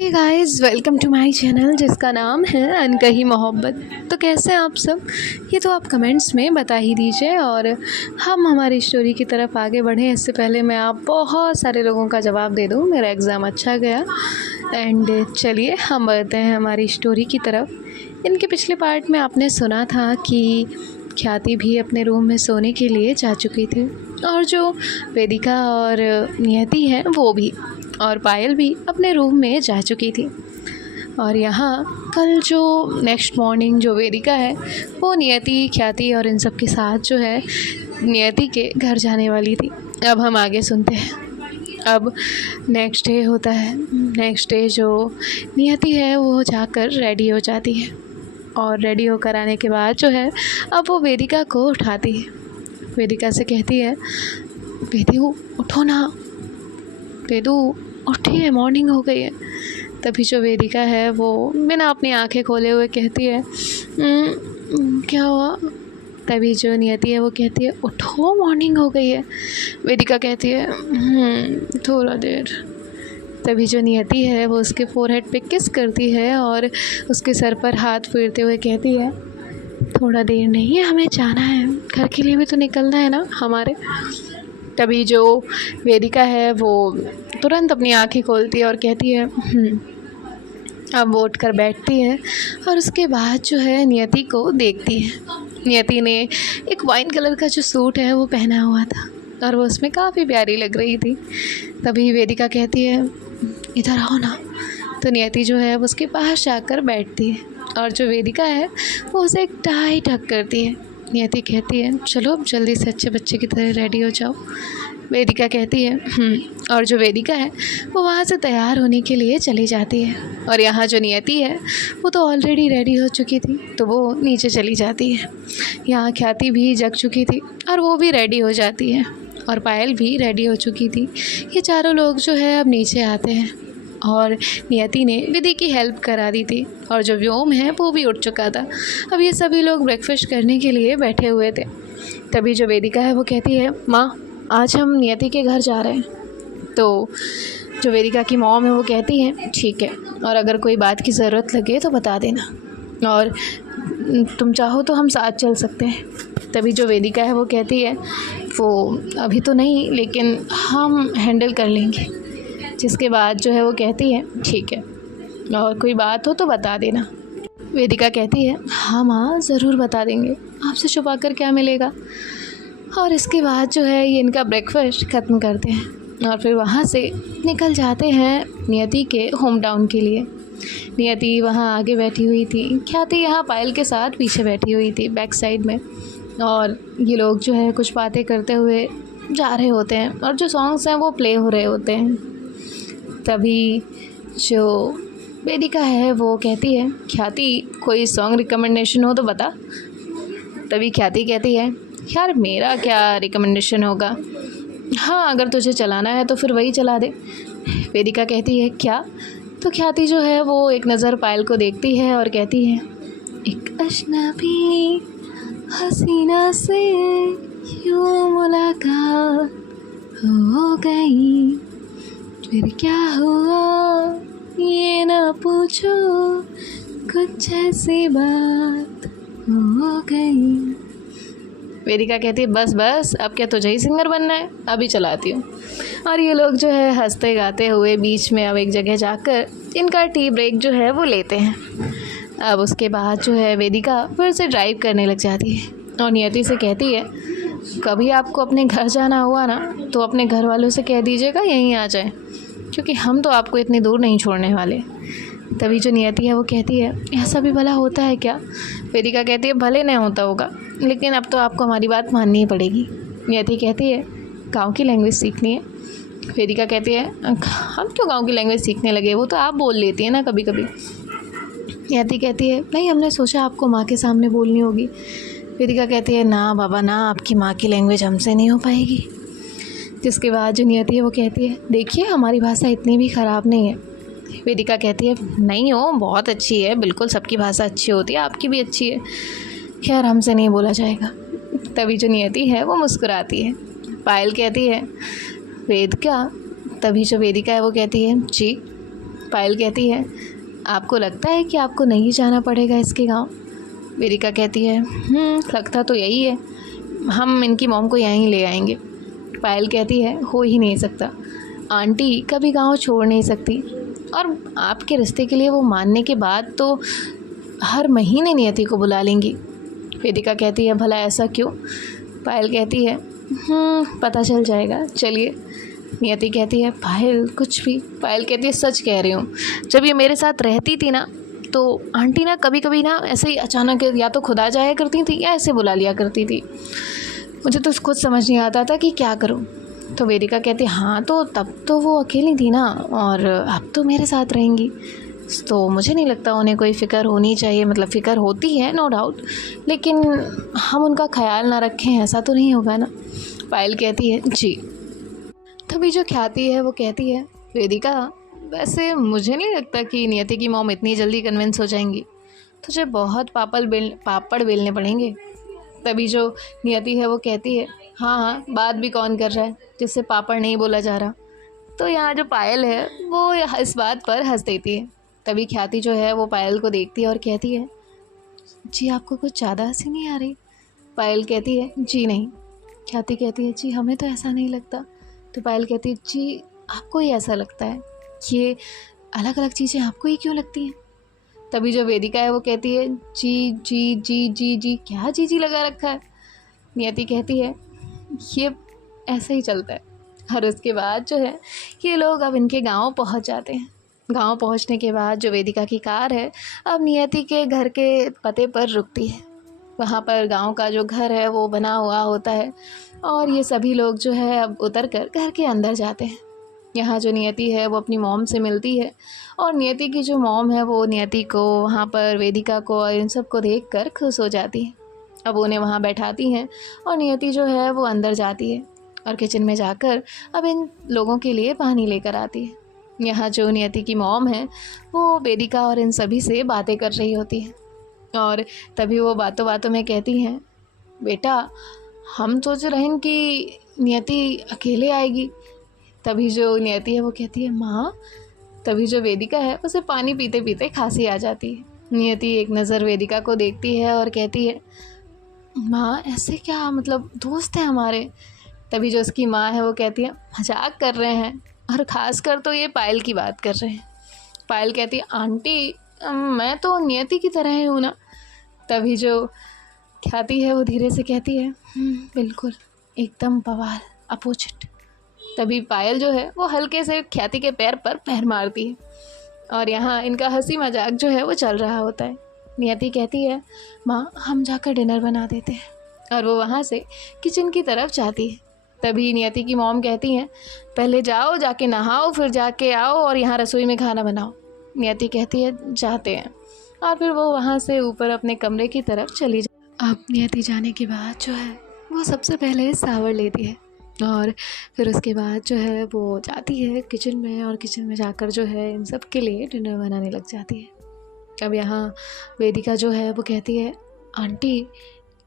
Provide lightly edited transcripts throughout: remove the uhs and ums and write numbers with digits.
Hey guys, welcome to my channel जिसका नाम है अनकही मोहब्बत। तो कैसे हैं आप सब? ये तो आप कमेंट्स में बता ही दीजिए और हम हमारी स्टोरी की तरफ आगे बढ़ें। इससे पहले मैं आप बहुत सारे लोगों का जवाब दे दूँ। मेरा एग्ज़ाम अच्छा गया एंड चलिए हम बढ़ते हैं हमारी स्टोरी की तरफ। इनके पिछले पार्ट में आपने सुना था कि ख्याति भी अपने रूम में सोने के लिए जा चुकी थी और जो वेदिका और नियति है वो भी, और पायल भी अपने रूम में जा चुकी थी। और यहाँ कल जो नेक्स्ट मॉर्निंग जो वेदिका है वो नियति, ख्याति और इन सब के साथ जो है नियति के घर जाने वाली थी। अब हम आगे सुनते हैं। अब नेक्स्ट डे होता है। नेक्स्ट डे जो नियति है वो जाकर रेडी हो जाती है और रेडी होकर आने के बाद जो है अब वो वेदिका को उठाती है। वेदिका से कहती है, वेदू उठो ना, वेदू उठिए, मॉर्निंग हो गई है। तभी जो वेदिका है वो बिना अपनी आंखें खोले हुए कहती है, क्या हुआ?" तभी जो नियति है वो कहती है, उठो, मॉर्निंग हो गई है। वेदिका कहती है, थोड़ा देर। तभी जो नियति है वो उसके फोरहेड पे किस करती है और उसके सर पर हाथ फेरते हुए कहती है, थोड़ा देर नहीं है, हमें जाना है, घर के लिए भी तो निकलना है ना हमारे। तभी जो वेदिका है वो तुरंत अपनी आंखें खोलती है और कहती है, अब वो उठ कर बैठती है और उसके बाद जो है नियति को देखती है। नियति ने एक वाइन कलर का जो सूट है वो पहना हुआ था और वो उसमें काफ़ी प्यारी लग रही थी। तभी वेदिका कहती है, इधर आओ ना। तो नियति जो है वो उसके पास जाकर बैठती है और जो वेदिका है वो उसे एक टाइट हग करती है। नियति कहती है, चलो अब जल्दी से अच्छे बच्चे की तरह रेडी हो जाओ। वेदिका कहती है, और जो वेदिका है वो वहाँ से तैयार होने के लिए चली जाती है। और यहाँ जो नियति है वो तो ऑलरेडी रेडी हो चुकी थी तो वो नीचे चली जाती है। यहाँ ख्याति भी जग चुकी थी और वो भी रेडी हो जाती है और पायल भी रेडी हो चुकी थी। ये चारों लोग जो है अब नीचे आते हैं और नियति ने विधि की हेल्प करा दी थी और जो व्योम है वो भी उठ चुका था। अब ये सभी लोग ब्रेकफास्ट करने के लिए बैठे हुए थे। तभी जो वेदिका है वो कहती है, माँ आज हम नियति के घर जा रहे हैं। तो जो वेदिका की मॉम है वो कहती है, ठीक है, और अगर कोई बात की ज़रूरत लगे तो बता देना और तुम चाहो तो हम साथ चल सकते हैं। तभी जो वेदिका है वो कहती है, वो अभी तो नहीं लेकिन हम हैंडल कर लेंगे। जिसके बाद जो है वो कहती है, ठीक है, और कोई बात हो तो बता देना। वेदिका कहती है, हाँ माँ ज़रूर बता देंगे, आपसे छुपा कर क्या मिलेगा। और इसके बाद जो है ये इनका ब्रेकफास्ट ख़त्म करते हैं और फिर वहाँ से निकल जाते हैं नियति के होम टाउन के लिए। नियति वहाँ आगे बैठी हुई थी, ख्याति यहाँ पायल के साथ पीछे बैठी हुई थी बैक साइड में, और ये लोग जो है कुछ बातें करते हुए जा रहे होते हैं और जो सॉन्ग्स हैं वो प्ले हो रहे होते हैं। तभी जो वेदिका है वो कहती है, ख्याति कोई सॉन्ग रिकमेंडेशन हो तो बता। तभी ख्याति कहती है, यार मेरा क्या रिकमेंडेशन होगा, हाँ अगर तुझे चलाना है तो फिर वही चला दे। वेदिका कहती है, क्या? तो ख्याति जो है वो एक नज़र पायल को देखती है और कहती है, एक अजनबी हसीना से यूं मुलाकात हो गई, फिर क्या हुआ ये ना पूछो, कुछ ऐसी बात हो गई। वेदिका कहती है, बस बस, अब क्या तुझे ही सिंगर बनना है, अभी चलाती हूँ। और ये लोग जो है हंसते गाते हुए बीच में अब एक जगह जाकर इनका टी ब्रेक जो है वो लेते हैं। अब उसके बाद जो है वेदिका फिर से ड्राइव करने लग जाती है और नियति से कहती है, कभी आपको अपने घर जाना हुआ ना तो अपने घर वालों से कह दीजिएगा यहीं आ जाए, क्योंकि हम तो आपको इतनी दूर नहीं छोड़ने वाले। तभी जो नियति है वो कहती है, ऐसा भी भला होता है क्या? वेदिका कहती है, भले नहीं होता होगा लेकिन अब तो आपको हमारी बात माननी ही पड़ेगी। नियति कहती है, गांव की लैंग्वेज सीखनी है। वेदिका कहती है, हम क्यों गांव की लैंग्वेज सीखने लगे, वो तो आप बोल लेती है ना कभी कभी। नियति कहती है, नहीं हमने सोचा आपको माँ के सामने बोलनी होगी। वेदिका कहती है, ना बाबा ना, आपकी माँ की लैंग्वेज हमसे नहीं हो पाएगी। जिसके बाद जो नियति है वो कहती है, देखिए हमारी भाषा इतनी भी ख़राब नहीं है। वेदिका कहती है, नहीं हो, बहुत अच्छी है, बिल्कुल सबकी भाषा अच्छी होती है, आपकी भी अच्छी है, खैर हमसे नहीं बोला जाएगा। तभी जो नियति है वो मुस्कुराती है। पायल कहती है, वेद क्या? तभी जो वेदिका है वो कहती है, जी पायल कहती है, आपको लगता है कि आपको नहीं जाना पड़ेगा इसके गांव? वेदिका कहती है, लगता तो यही है, हम इनकी मॉम को यहीं ले आएंगे। पायल कहती है, हो ही नहीं सकता, आंटी कभी गांव छोड़ नहीं सकती, और आपके रिश्ते के लिए वो मानने के बाद तो हर महीने नियति को बुला लेंगी। वेदिका कहती है, भला ऐसा क्यों? पायल कहती है, पता चल जाएगा, चलिए। नियति कहती है, पायल कुछ भी। पायल कहती है, सच कह रही हूँ, जब ये मेरे साथ रहती थी ना तो आंटी ना कभी कभी ना ऐसे ही अचानक या तो खुद आ जाया करती थी या ऐसे बुला लिया करती थी, मुझे तो खुद समझ नहीं आता था कि क्या करूँ। तो वेदिका कहती है, हाँ तो तब तो वो अकेली थी ना, और अब तो मेरे साथ रहेंगी, तो मुझे नहीं लगता उन्हें कोई फ़िक्र होनी चाहिए, मतलब फ़िक्र होती है नो डाउट, लेकिन हम उनका ख्याल ना रखें ऐसा तो नहीं होगा ना। पायल कहती है, जी। तभी जो ख्याति है वो कहती है, वेदिका वैसे मुझे नहीं लगता कि नियति की मॉम इतनी जल्दी कन्विंस हो जाएंगी, तुझे बहुत पापड़ बेलने पड़ेंगे। तभी जो नियति है वो कहती है, हाँ बात भी कौन कर रहा है जिससे पापड़ नहीं बोला जा रहा। तो यहाँ जो पायल है वो इस बात पर हंस देती है। तभी ख्याति जो है वो पायल को देखती है और कहती है, जी आपको कुछ ज़्यादा हंसी नहीं आ रही? पायल कहती है, जी नहीं। ख्याति कहती है, जी हमें तो ऐसा नहीं लगता। तो पायल कहती है, जी आपको ही ऐसा लगता है, ये अलग अलग चीज़ें आपको ही क्यों लगती हैं? तभी जो वेदिका है वो कहती है, जी जी जी जी जी, क्या जी जी लगा रखा है? नियति कहती है, ये ऐसा ही चलता है। और उसके बाद जो है ये लोग अब इनके गांव पहुंच जाते हैं। गांव पहुंचने के बाद जो वेदिका की कार है अब नियति के घर के पते पर रुकती है। वहाँ पर गांव का जो घर है वो बना हुआ होता है, और ये सभी लोग जो है अब उतर कर घर के अंदर जाते हैं। यहाँ जो नियति है वो अपनी मॉम से मिलती है, और नियति की जो मॉम है वो नियति को, वहाँ पर वेदिका को और इन सब को देख कर खुश हो जाती है। अब उन्हें वहाँ बैठाती हैं और नियति जो है वो अंदर जाती है और किचन में जाकर अब इन लोगों के लिए पानी लेकर आती है। यहाँ जो नियति की मॉम है वो वेदिका और इन सभी से बातें कर रही होती है, और तभी वो बातों बातों में कहती हैं, बेटा हम सोच रहे हैं कि नियति अकेले आएगी। तभी जो नियति है वो कहती है, माँ। तभी जो वेदिका है उसे पानी पीते पीते खांसी आ जाती है। नियति एक नज़र वेदिका को देखती है और कहती है, माँ ऐसे क्या, मतलब दोस्त हैं हमारे। तभी जो उसकी माँ है वो कहती है, मजाक कर रहे हैं, और ख़ास कर तो ये पायल की बात कर रहे हैं। पायल कहती है, आंटी मैं तो नियति की तरह ही हूँ ना। तभी जो ख्याति है वो धीरे से कहती है, बिल्कुल एकदम बवाल, अपोजिट। तभी पायल जो है वो हल्के से ख्याति के पैर पर पैर मारती है, और यहाँ इनका हंसी मजाक जो है वो चल रहा होता है। नियति कहती है, माँ हम जाकर डिनर बना देते हैं, और वो वहाँ से किचन की तरफ जाती है। तभी नियति की मॉम कहती हैं, पहले जाओ जाके नहाओ, फिर जाके आओ और यहाँ रसोई में खाना बनाओ। नियति कहती है, जाते हैं, और फिर वो वहाँ से ऊपर अपने कमरे की तरफ चली अब नियति जाने के बाद जो है वो सबसे पहले शावर लेती है, और फिर उसके बाद जो है वो जाती है किचन में, और किचन में जाकर जो है इन सब के लिए डिनर बनाने लग जाती है। अब यहाँ वेदिका जो है वो कहती है, आंटी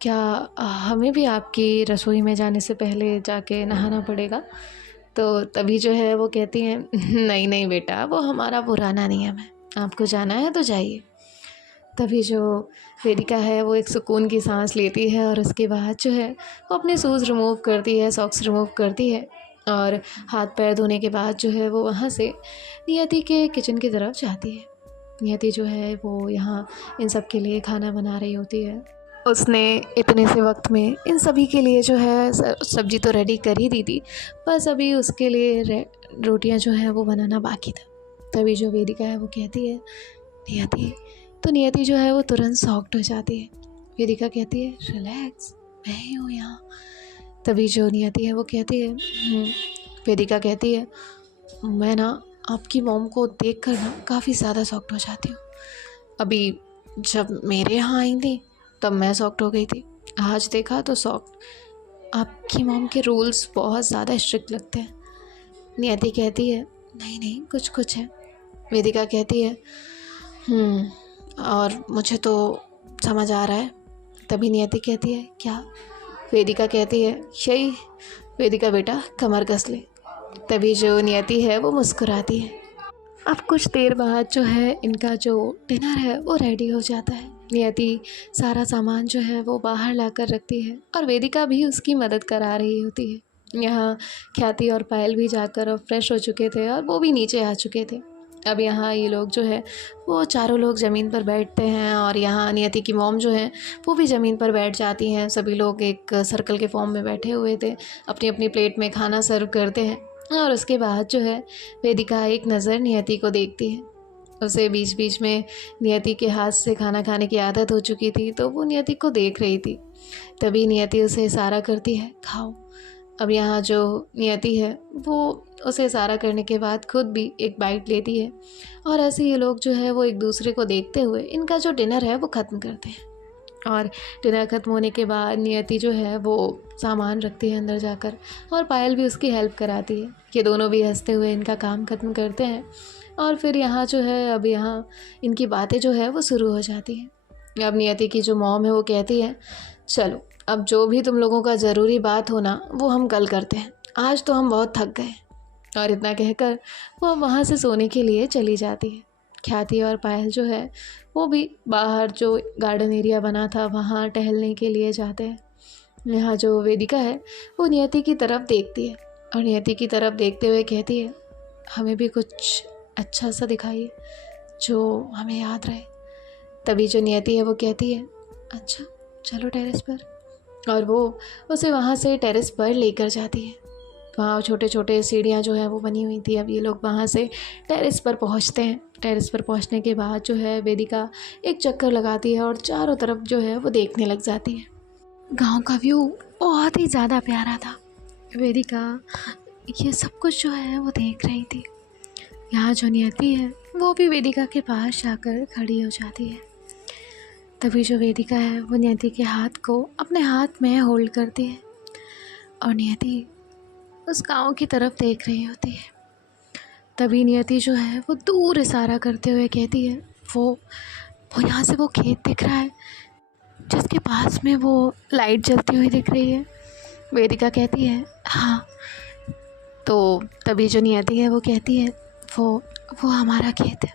क्या हमें भी आपकी रसोई में जाने से पहले जाके नहाना पड़ेगा? तो तभी जो है वो कहती हैं, नहीं नहीं बेटा, वो हमारा पुराना नियम है, आपको जाना है तो जाइए। तभी जो वेदिका है वो एक सुकून की सांस लेती है, और उसके बाद जो है वो अपने शूज़ रिमूव करती है, सॉक्स रिमूव करती है, और हाथ पैर धोने के बाद जो है वो वहाँ से नियति के किचन की तरफ जाती है। नियति जो है वो यहाँ इन सब के लिए खाना बना रही होती है। उसने इतने से वक्त में इन सभी के लिए जो है सब्ज़ी तो रेडी कर ही दी थी, बस अभी उसके लिए रोटियां जो है वो बनाना बाकी था। तभी जो वेदिका है वो कहती है, नियति। तो नियति जो है वो तुरंत सॉफ्ट हो जाती है। वेदिका कहती है, रिलैक्स, मैं ही हूँ यहाँ। तभी जो नियति है वो कहती है, वेदिका कहती है, मैं ना आपकी मॉम को देख कर ना काफ़ी ज़्यादा सॉफ्ट हो जाती हूँ। अभी जब मेरे यहाँ आई थी तब मैं सॉफ्ट हो गई थी, आज देखा तो सॉफ्ट। आपकी मॉम के रूल्स बहुत ज़्यादा स्ट्रिक्ट लगते हैं। नियति कहती है, नहीं नहीं कुछ कुछ है। वेदिका कहती है, और मुझे तो समझ आ रहा है। तभी नियति कहती है, क्या? वेदिका कहती है, यही। वेदिका बेटा कमर कस ले। तभी जो नियति है वो मुस्कुराती है। अब कुछ देर बाद जो है इनका जो डिनर है वो रेडी हो जाता है। नियति सारा सामान जो है वो बाहर लाकर रखती है और वेदिका भी उसकी मदद करा रही होती है। यहाँ ख्याति और पायल भी जाकर फ्रेश हो चुके थे और वो भी नीचे आ चुके थे। अब यहाँ ये लोग जो है वो चारों लोग ज़मीन पर बैठते हैं और यहाँ नियति की मॉम जो है वो भी ज़मीन पर बैठ जाती हैं। सभी लोग एक सर्कल के फॉर्म में बैठे हुए थे, अपनी अपनी प्लेट में खाना सर्व करते हैं। और उसके बाद जो है वेदिका एक नज़र नियति को देखती है। उसे बीच बीच में नियति के हाथ से खाना खाने की आदत हो चुकी थी, तो वो नियति को देख रही थी। तभी नियति उसे इशारा करती है, खाओ। अब यहाँ जो नियति है वो उसे इशारा करने के बाद खुद भी एक बाइट लेती है और ऐसे ये लोग जो है वो एक दूसरे को देखते हुए इनका जो डिनर है वो ख़त्म करते हैं। और डिनर ख़त्म होने के बाद नियति जो है वो सामान रखती है अंदर जाकर और पायल भी उसकी हेल्प कराती है। ये दोनों भी हंसते हुए इनका काम ख़त्म करते हैं और फिर यहाँ जो है अब यहाँ इनकी बातें जो है वो शुरू हो जाती हैं। अब नियति की जो मॉम है वो कहती है, चलो अब जो भी तुम लोगों का ज़रूरी बात हो ना वो हम कल करते हैं, आज तो हम बहुत थक गए। और इतना कहकर वो वहाँ से सोने के लिए चली जाती है। ख्याति और पायल जो है वो भी बाहर जो गार्डन एरिया बना था वहाँ टहलने के लिए जाते हैं। यहाँ जो वेदिका है वो नियति की तरफ देखती है और नियति की तरफ देखते हुए कहती है, हमें भी कुछ अच्छा सा दिखाइए जो हमें याद रहे। तभी जो नियति है वो कहती है, अच्छा चलो टेरेस पर। और वो उसे वहाँ से टेरेस पर लेकर जाती है। वहाँ छोटे छोटे सीढ़ियाँ जो है वो बनी हुई थी। अब ये लोग वहाँ से टेरेस पर पहुँचते हैं। टेरेस पर पहुँचने के बाद जो है वेदिका एक चक्कर लगाती है और चारों तरफ जो है वो देखने लग जाती है। गांव का व्यू बहुत ही ज़्यादा प्यारा था। वेदिका ये सब कुछ जो है वो देख रही थी। यहाँ जो नियति है वो भी वेदिका के पास जाकर खड़ी हो जाती है। तभी जो वेदिका है वो नियति के हाथ को अपने हाथ में होल्ड करती है और नियति उस गांव की तरफ देख रही होती है। तभी नियति जो है वो दूर इशारा करते हुए कहती है, वो यहाँ से वो खेत दिख रहा है जिसके पास में वो लाइट जलती हुई दिख रही है। वेदिका कहती है, हाँ। तो तभी जो नियति है वो कहती है, वो हमारा खेत है।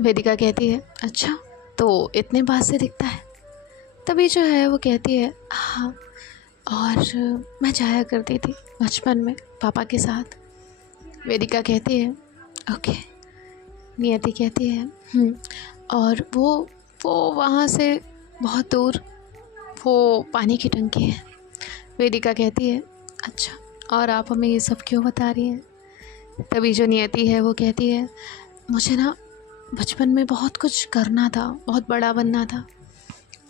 वेदिका कहती है, अच्छा तो इतने पास से दिखता है। तभी जो है वो कहती है, हाँ, और मैं जाया करती थी बचपन में पापा के साथ। वेदिका कहती है, ओके। नियति कहती है, और वो वहाँ से बहुत दूर वो पानी की टंकी है। वेदिका कहती है, अच्छा, और आप हमें ये सब क्यों बता रही हैं। तभी जो नियति है वो कहती है, मुझे ना बचपन में बहुत कुछ करना था, बहुत बड़ा बनना था,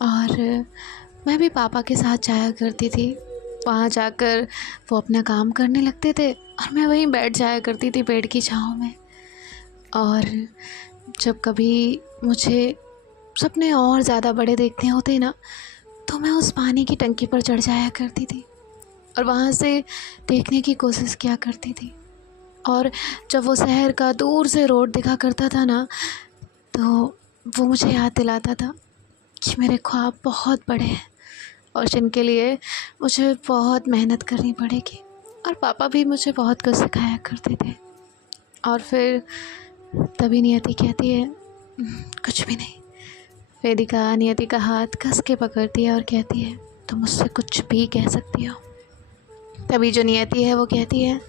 और मैं भी पापा के साथ जाया करती थी। वहाँ जाकर वो अपना काम करने लगते थे और मैं वहीं बैठ जाया करती थी पेड़ की छाँव में। और जब कभी मुझे सपने और ज़्यादा बड़े देखने होते ना, तो मैं उस पानी की टंकी पर चढ़ जाया करती थी और वहाँ से देखने की कोशिश किया करती थी। और जब वो शहर का दूर से रोड दिखा करता था ना, तो वो मुझे याद दिलाता था कि मेरे ख्वाब बहुत बड़े हैं और जिनके लिए मुझे बहुत मेहनत करनी पड़ेगी। और पापा भी मुझे बहुत कुछ सिखाया करते थे। और फिर तभी नियति कहती है, कुछ भी नहीं। वेदिका नियति का हाथ कस के पकड़ती है और कहती है, तुम मुझसे कुछ भी कह सकती हो। तभी जो नियति है वो कहती है,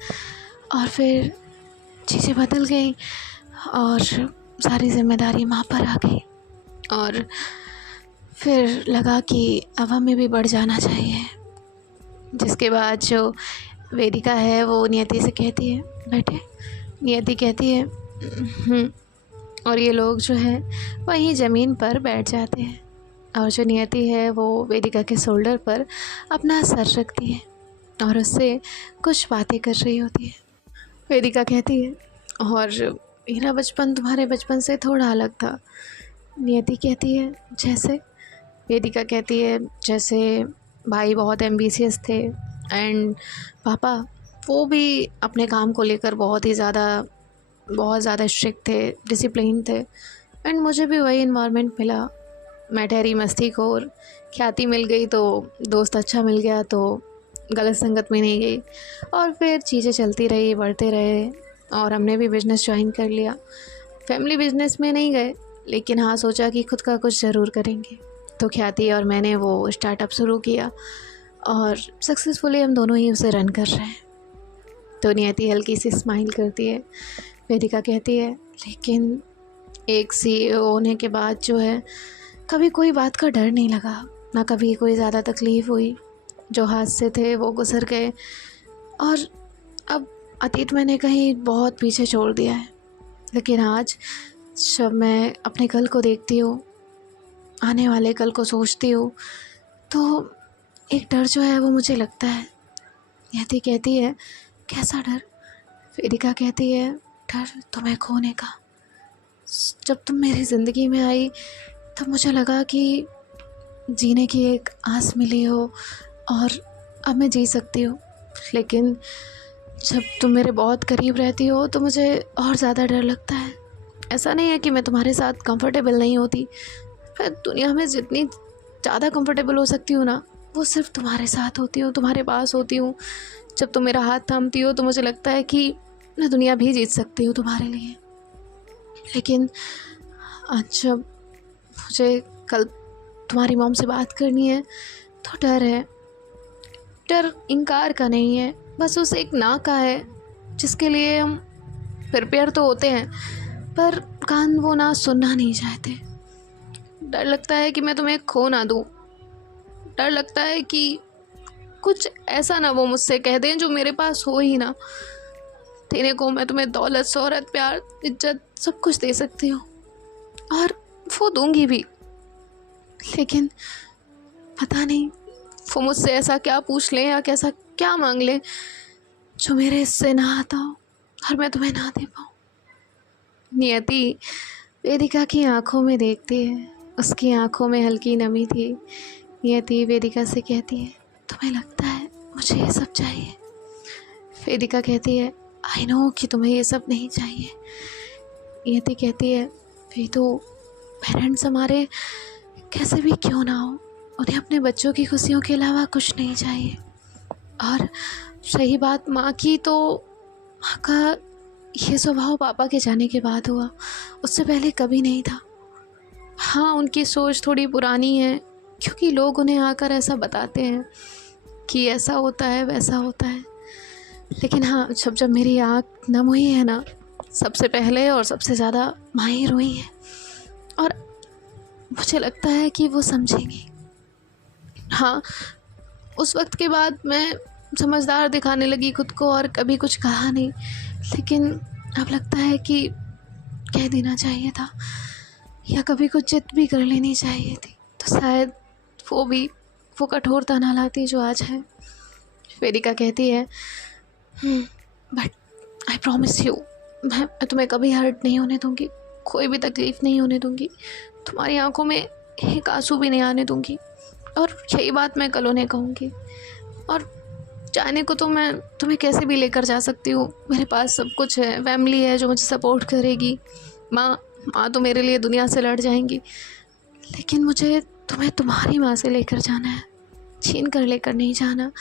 और फिर चीज़ें बदल गई और सारी जिम्मेदारी माँ पर आ गई और फिर लगा कि अब हमें भी बढ़ जाना चाहिए। जिसके बाद जो वेदिका है वो नियति से कहती है, बैठे। नियति कहती है, और ये लोग जो है वहीं ज़मीन पर बैठ जाते हैं और जो नियति है वो वेदिका के शोल्डर पर अपना सर रखती है और उससे कुछ बातें कर रही होती है। वेदिका कहती है, और मेरा बचपन तुम्हारे बचपन से थोड़ा अलग था। नियति कहती है, जैसे। वेदिका कहती है, जैसे भाई बहुत एम्बिशियस थे एंड पापा वो भी अपने काम को लेकर बहुत ज़्यादा स्ट्रिक्ट थे, डिसिप्लिन थे। एंड मुझे भी वही इन्वायरमेंट मिला। मैं ठहरी मस्तीखोर, ख्याति मिल गई तो दोस्त अच्छा मिल गया तो गलत संगत में नहीं गई और फिर चीज़ें चलती रही, बढ़ते रहे और हमने भी बिज़नेस ज्वाइन कर लिया। फैमिली बिज़नेस में नहीं गए, लेकिन हाँ सोचा कि खुद का कुछ ज़रूर करेंगे। तो ख्याति और मैंने वो स्टार्टअप शुरू किया और सक्सेसफुली हम दोनों ही उसे रन कर रहे हैं। तो नियति हल्की सी स्माइल करती है। वेदिका कहती है, लेकिन एक CEO होने के बाद जो है कभी कोई बात का डर नहीं लगा, ना कभी कोई ज़्यादा तकलीफ़ हुई। जो हादसे थे वो गुजर गए और अब अतीत मैंने कहीं बहुत पीछे छोड़ दिया है। लेकिन आज जब मैं अपने कल को देखती हूँ, आने वाले कल को सोचती हूँ, तो एक डर जो है वो मुझे लगता है। नियति कहती है, कैसा डर? वेदिका कहती है, डर तुम्हें खोने का। जब तुम मेरी ज़िंदगी में आई तब मुझे लगा कि जीने की एक आस मिली हो और अब मैं जी सकती हूँ। लेकिन जब तुम मेरे बहुत करीब रहती हो तो मुझे और ज़्यादा डर लगता है। ऐसा नहीं है कि मैं तुम्हारे साथ कंफर्टेबल नहीं होती, मैं दुनिया में जितनी ज़्यादा कंफर्टेबल हो सकती हूँ ना, वो सिर्फ तुम्हारे साथ होती हूँ, तुम्हारे पास होती हूँ। जब तुम मेरा हाथ थामती हो तो मुझे लगता है कि मैं दुनिया भी जीत सकती हूँ तुम्हारे लिए। लेकिन आज जब मुझे कल तुम्हारी मॉम से बात करनी है तो डर है। डर इनकार का नहीं है, बस उस एक ना का है जिसके लिए हम प्रिपेयर तो होते हैं, पर कान वो ना सुनना नहीं चाहते। डर लगता है कि मैं तुम्हें खो ना दूँ। डर लगता है कि कुछ ऐसा ना वो मुझसे कह दें जो मेरे पास हो ही ना। देने को मैं तुम्हें दौलत, शोहरत, प्यार, इज्जत सब कुछ दे सकती हूँ और वो दूंगी भी। लेकिन पता नहीं वो मुझसे ऐसा क्या पूछ लें या कैसा क्या मांग लें जो मेरे हिस्से ना आता हो और मैं तुम्हें ना दे पाऊँ। नियति वेदिका की आंखों में देखती है, उसकी आंखों में हल्की नमी थी। नियति वेदिका से कहती है, तुम्हें लगता है मुझे ये सब चाहिए? वेदिका कहती है, आई नो कि तुम्हें ये सब नहीं चाहिए। नियति कहती है, वे तो पेरेंट्स हमारे कैसे भी क्यों ना हो, उन्हें अपने बच्चों की खुशियों के अलावा कुछ नहीं चाहिए। और सही बात माँ की, तो माँ का ये स्वभाव पापा के जाने के बाद हुआ, उससे पहले कभी नहीं था। हाँ, उनकी सोच थोड़ी पुरानी है, क्योंकि लोग उन्हें आकर ऐसा बताते हैं कि ऐसा होता है वैसा होता है। लेकिन हाँ, जब जब मेरी आँख नम हुई है ना, सबसे पहले और सबसे ज़्यादा माँ ही रोई है और मुझे लगता है कि वो समझेंगी। हाँ, उस वक्त के बाद मैं समझदार दिखाने लगी खुद को और कभी कुछ कहा नहीं, लेकिन अब लगता है कि कह देना चाहिए था या कभी कुछ जिद भी कर लेनी चाहिए थी, तो शायद वो कठोरता ना लाती जो आज है। वेदिका कहती है, बट आई प्रॉमिस यू, मैं तुम्हें कभी हर्ट नहीं होने दूंगी, कोई भी तकलीफ़ नहीं होने दूंगी, तुम्हारी आंखों में एक आंसू भी नहीं आने दूंगी। और यही बात मैं कल उन्हें कहूँगी। और जाने को तो मैं तुम्हें कैसे भी लेकर जा सकती हूँ, मेरे पास सब कुछ है, फैमिली है जो मुझे सपोर्ट करेगी, माँ तो मेरे लिए दुनिया से लड़ जाएंगी। लेकिन मुझे तुम्हें तुम्हारी माँ से लेकर जाना है, छीन कर लेकर नहीं जाना,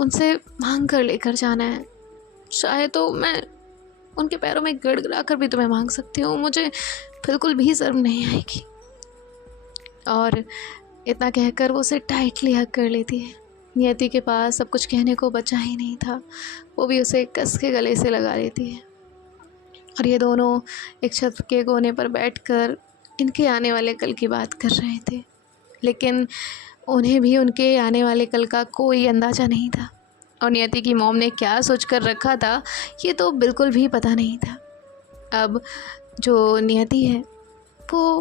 उनसे मांग कर लेकर जाना है। शायद तो मैं उनके पैरों में गिड़गिड़ा कर भी तुम्हें मांग सकती हूँ, मुझे बिल्कुल भी शर्म नहीं आएगी। और इतना कहकर वो उसे टाइटली हग कर लेती है। नियति के पास सब कुछ कहने को बचा ही नहीं था, वो भी उसे कस के गले से लगा लेती है। और ये दोनों एक छत के कोने पर बैठकर इनके आने वाले कल की बात कर रहे थे, लेकिन उन्हें भी उनके आने वाले कल का कोई अंदाज़ा नहीं था। और नियति की मॉम ने क्या सोच कर रखा था ये तो बिल्कुल भी पता नहीं था। अब जो नियति है वो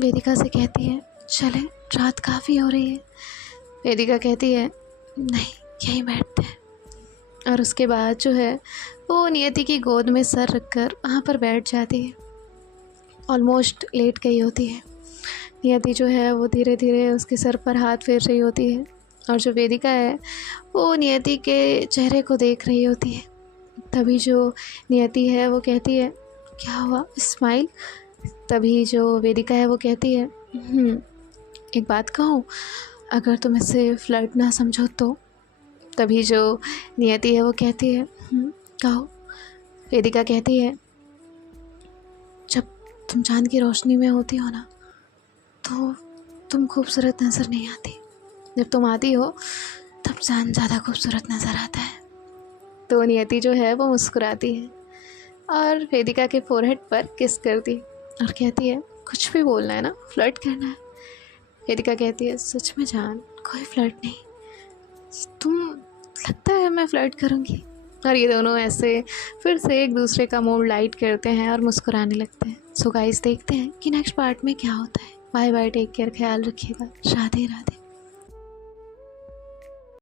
वेदिका से कहती है, चले, रात काफ़ी हो रही है। वेदिका कहती है, नहीं, यहीं बैठते हैं। और उसके बाद जो है वो नियति की गोद में सर रखकर वहाँ पर बैठ जाती है, ऑलमोस्ट लेट गई होती है। नियति जो है वो धीरे धीरे उसके सर पर हाथ फेर रही होती है और जो वेदिका है वो नियति के चेहरे को देख रही होती है। तभी जो नियति है वो कहती है, क्या हुआ, स्माइल? तभी जो वेदिका है वो कहती है, एक बात कहूँ, अगर तुम इसे फ्लर्ट ना समझो तो। तभी जो नियति है वो कहती है, कहो। वेदिका कहती है, जब तुम चांद की रोशनी में होती हो ना, तो तुम खूबसूरत नज़र नहीं आती। जब तुम आती हो तब चांद ज़्यादा खूबसूरत नज़र आता है। तो नियति जो है वो मुस्कुराती है और वेदिका के फोरहेड पर किस करती और कहती है, कुछ भी बोलना है ना, फ्लर्ट करना है। वेदिका कहती है, सच में जान, कोई फ्लर्ट नहीं, तुम, लगता है मैं फ्लर्ट करूँगी। और ये दोनों ऐसे फिर से एक दूसरे का मूड लाइट करते हैं और मुस्कुराने लगते हैं। सो गाइस, देखते हैं कि नेक्स्ट पार्ट में क्या होता है। बाय बाय, टेक केयर, ख्याल रखिएगा, राधे राधे।